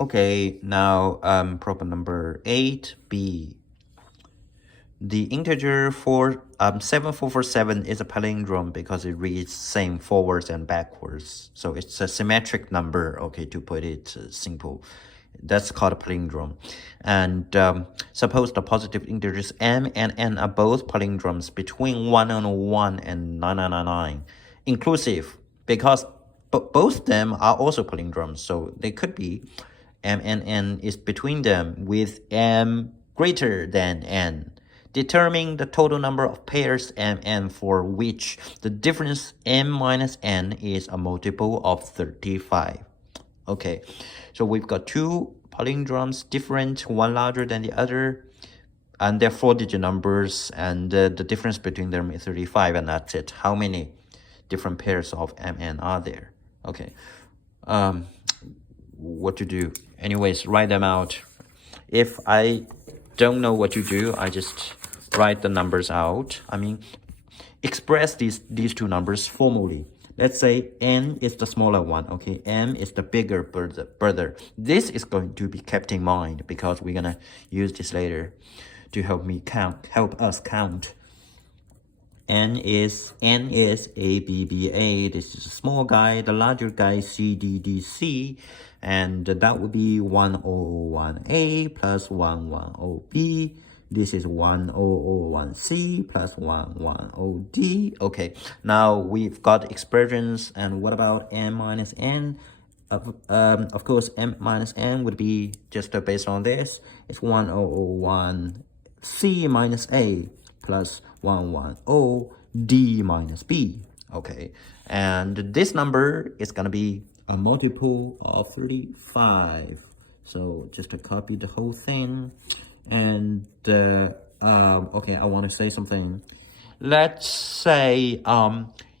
Okay, now problem number 8b. The integer 7447 is a palindrome because it reads same forwards and backwards. So it's a symmetric number, okay, to put it simple. That's called a palindrome. And suppose the positive integers m and n are both palindromes between 101 and 9999, inclusive, because both them are also palindromes. So they could be m and n is between them with m greater than n. Determine the total number of pairs m n for which the difference m minus n is a multiple of 35. Okay, so we've got two palindromes, different, one larger than the other, and they're 4-digit numbers, and the difference between them is 35, and that's it. How many different pairs of mn are there? Okay, what to do? Anyways, write them out. If I don't know what to do, I just write the numbers out. I mean, express these two numbers formally. Let's say n is the smaller one, okay? M is the bigger brother. This is going to be kept in mind because we're gonna use this later to help us count. N is ABBA. This is a small guy. The larger guy CDDC, and that would be 1001A plus 110B. This is 1001C plus 110D. Okay, now we've got expressions, and what about m minus n? Of course, m minus n would be just based on this. It's 1001C minus A plus 110D minus B. Okay, and this number is gonna be a multiple of 35. So just to copy the whole thing. And okay, I want to say something. Let's say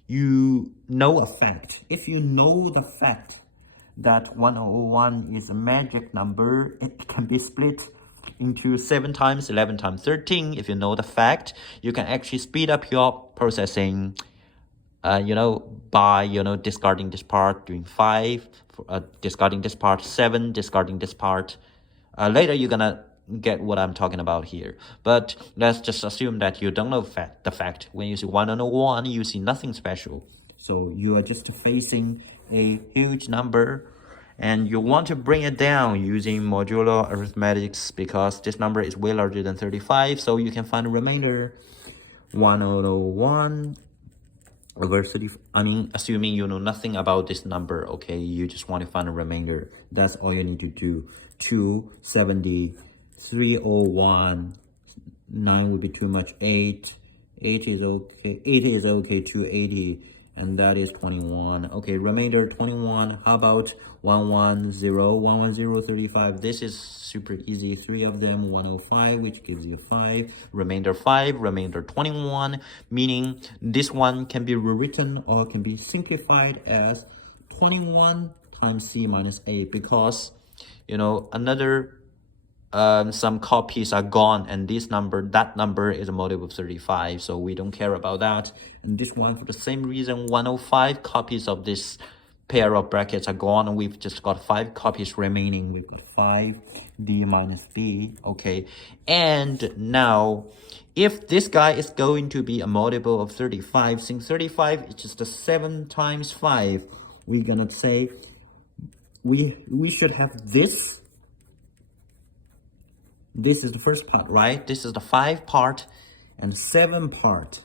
you know a fact. If you know the fact that 101 is a magic number, it can be split into 7 times 11 times 13. If you know the fact, you can actually speed up your processing, by discarding this part, doing 5, discarding this part, 7, discarding this part. Later you're gonna get what I'm talking about here, but let's just assume that you don't know the fact. When you see 101, you see nothing special, so you are just facing a huge number, and you want to bring it down using modular arithmetics because this number is way larger than 35. So you can find a remainder 1001 over 30. I mean, assuming you know nothing about this number, okay, you just want to find a remainder. That's all you need to do. 270, 301, 9 would be too much, 8 is okay, 8 is okay, 280, and that is 21. Okay, remainder 21. How about 110, 35? This is super easy. 3 of them, 105, which gives you 5. Remainder 5, remainder 21, meaning this one can be rewritten or can be simplified as 21 times C minus A, because another some copies are gone, and that number is a multiple of 35, so we don't care about that. And this one, for the same reason, 105 copies of this pair of brackets are gone, and we've just got 5 copies remaining. We've got 5D minus B. Okay, and now if this guy is going to be a multiple of 35, since 35 is just a 7 times 5, we're gonna say we should have this. This is the first part, right? This is the 5 part and 7 part.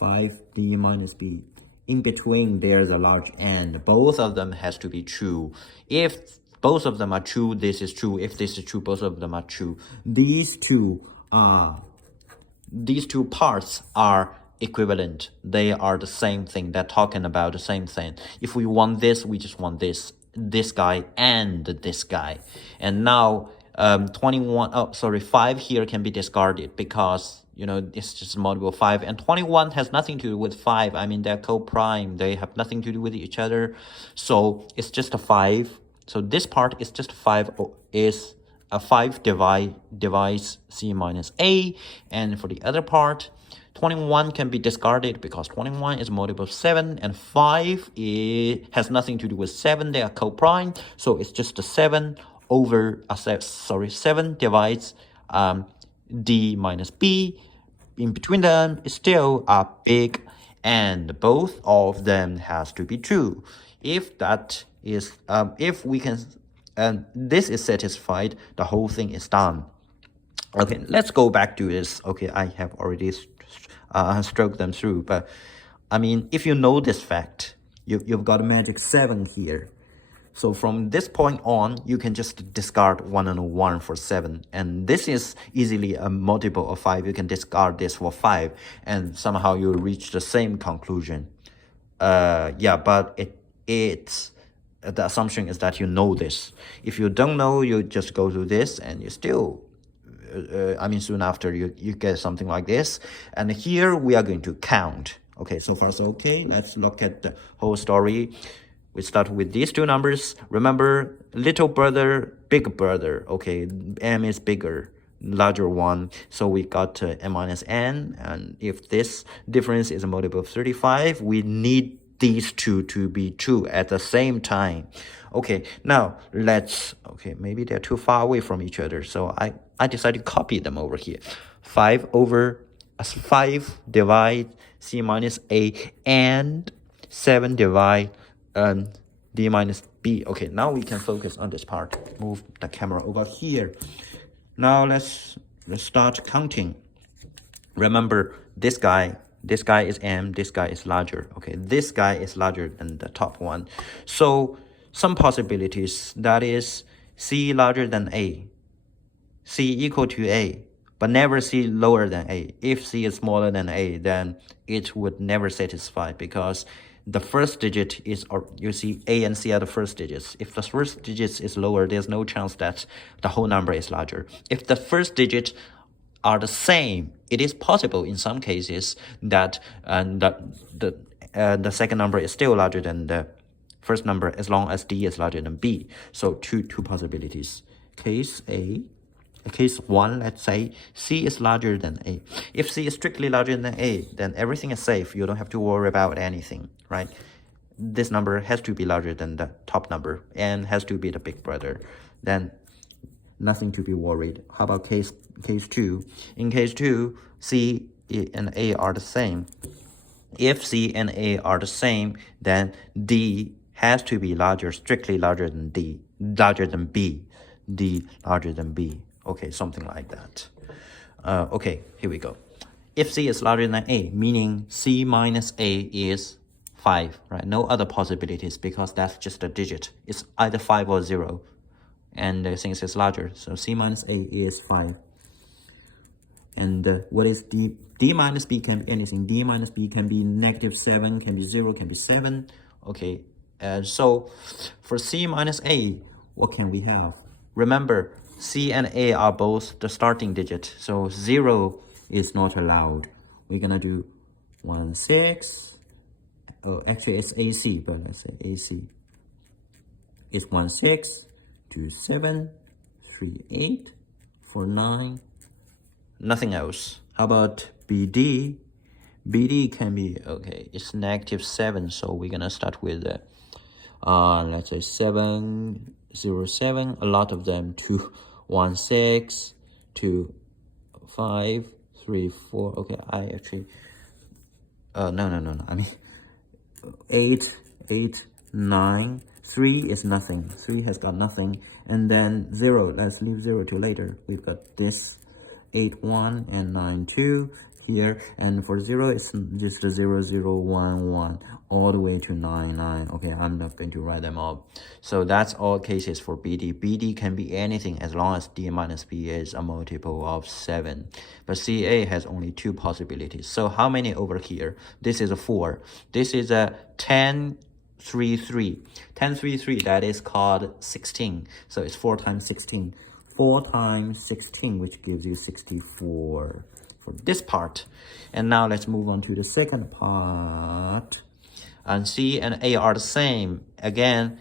5D minus B. In between, there's a large N. Both of them has to be true. If both of them are true, this is true. If this is true, both of them are true. These two parts are equivalent. They are the same thing. They're talking about the same thing. If we want this, we just want this guy and this guy. And now 5 here can be discarded because it's just multiple 5, and 21 has nothing to do with 5. I mean, they're co-prime, they have nothing to do with each other, so it's just a 5. So this part is just 5, is a 5 divides C minus A, and for the other part, 21 can be discarded because 21 is a multiple of 7, and 5 has nothing to do with 7. They are co-prime, so it's just a 7 over 7 divides D minus B. In between them is still a big, and both of them has to be true. If that is if we can and this is satisfied, the whole thing is done. Okay, let's go back to this. Okay, I have already stroked them through, but I mean, if you know this fact, you've got a magic 7 here. So from this point on, you can just discard 1 and 1 for 7. And this is easily a multiple of 5. You can discard this for 5, and somehow you reach the same conclusion. Yeah, but it's the assumption is that you know this. If you don't know, you just go to this, and you still, soon after you get something like this. And here we are going to count. Okay, so far so okay. Let's look at the whole story. We start with these two numbers. Remember, little brother, big brother. Okay, m is bigger, larger one. So we got m minus n. And if this difference is a multiple of 35, we need these two to be true at the same time. Okay, now maybe they're too far away from each other. So I decided to copy them over here. 5 divide c minus a, and 7 divide D minus B. Okay, now we can focus on this part. Move the camera over here. Now let's start counting. Remember, this guy is M, this guy is larger. Okay, this guy is larger than the top one. So some possibilities, that is C larger than A, C equal to A, but never C lower than A. If C is smaller than A, then it would never satisfy, because the first digit is, or you see A and C are the first digits. If the first digit is lower, there's no chance that the whole number is larger. If the first digit are the same, it is possible in some cases that the second number is still larger than the first number, as long as D is larger than B. So two possibilities. Case 1, let's say C is larger than A. If C is strictly larger than A, then everything is safe. You don't have to worry about anything, right? This number has to be larger than the top number and has to be the big brother. Then nothing to be worried. How about case 2? In case 2, C and A are the same. If C and A are the same, then D has to be strictly larger than B. D larger than B. Okay, something like that. Okay, here we go. If C is larger than A, meaning C minus A is 5, right? No other possibilities, because that's just a digit. It's either 5 or 0. And since it's larger, so C minus A is 5. And what is D? D minus B can be anything. D minus B can be -7, can be 0, can be 7. Okay, so for C minus A, what can we have? Remember, C and A are both the starting digit, so 0 is not allowed. We're gonna do 1, 6. Oh, actually it's AC, but let's say AC. It's 1, 6, 2, 7, 3, 8, 4, 9. Nothing else. How about BD? BD can be, okay, it's -7, so we're gonna start with let's say 7, 0, 7, a lot of them, 2, 1, 6, 2, 5, 3, 4. Okay, I actually no, I mean 8, 9. 3 is nothing. 3 has got nothing. And then 0, let's leave 0 to later. We've got this 8, 1 and 9, 2 here. And for 0, it's just 0, 0, 1, 1 all the way to 9, 9. Okay, I'm not going to write them all. So that's all cases for BD. BD can be anything as long as D minus B is a multiple of 7. But CA has only 2 possibilities. So how many over here? This is a 4. This is a 10, 3, 3. 10, 3, 3, that is called 16. So it's 4 times 16. 4 times 16, which gives you 64 for this part. And now let's move on to the second part. And C and A are the same. Again,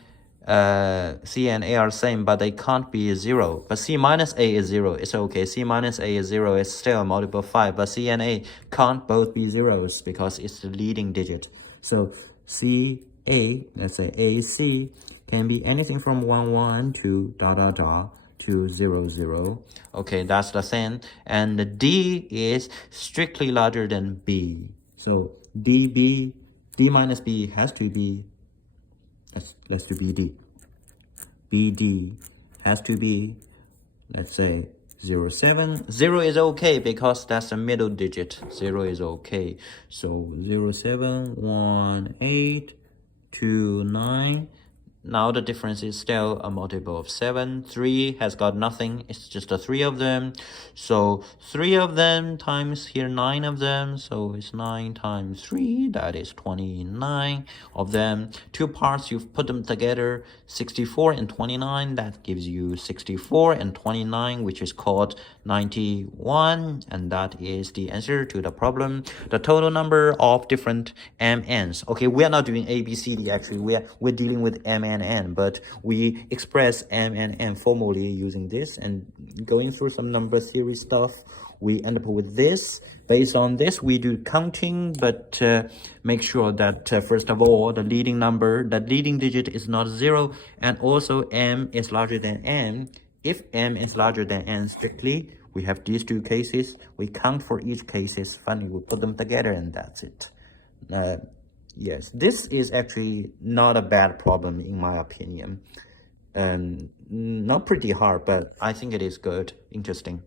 C and A are same, but they can't be 0. But C minus A is 0. It's okay. C minus A is 0. It's still a multiple of 5. But C and A can't both be zeros because it's the leading digit. So CA, let's say AC, can be anything from 1, 1 to dot, dot, dot to 0, 0. Okay, that's the same. And the D is strictly larger than B. So D minus B has to be, let's do BD. BD has to be, let's say, 0, 7. 0 is okay because that's the middle digit. 0 is okay. So 0, 7, 1, 8, 2, 9. Now the difference is still a multiple of 7. 3 has got nothing. It's just the 3 of them. So 3 of them times here 9 of them. So it's 9 times 3. That is 29 of them. Two parts, you've put them together. 64 and 29. That gives you 64 and 29, which is called 91. And that is the answer to the problem. The total number of different MNs. Okay, we are not doing A, B, C, D actually. We're dealing with M and N, but we express M and N formally using this, and going through some number theory stuff, we end up with this. Based on this, we do counting, but make sure that first of all, the leading digit is not 0, and also M is larger than N. If M is larger than N strictly, we have these two cases. We count for each cases. Finally, we put them together, and that's it. Yes, this is actually not a bad problem in my opinion. Not pretty hard, but I think it is good, interesting.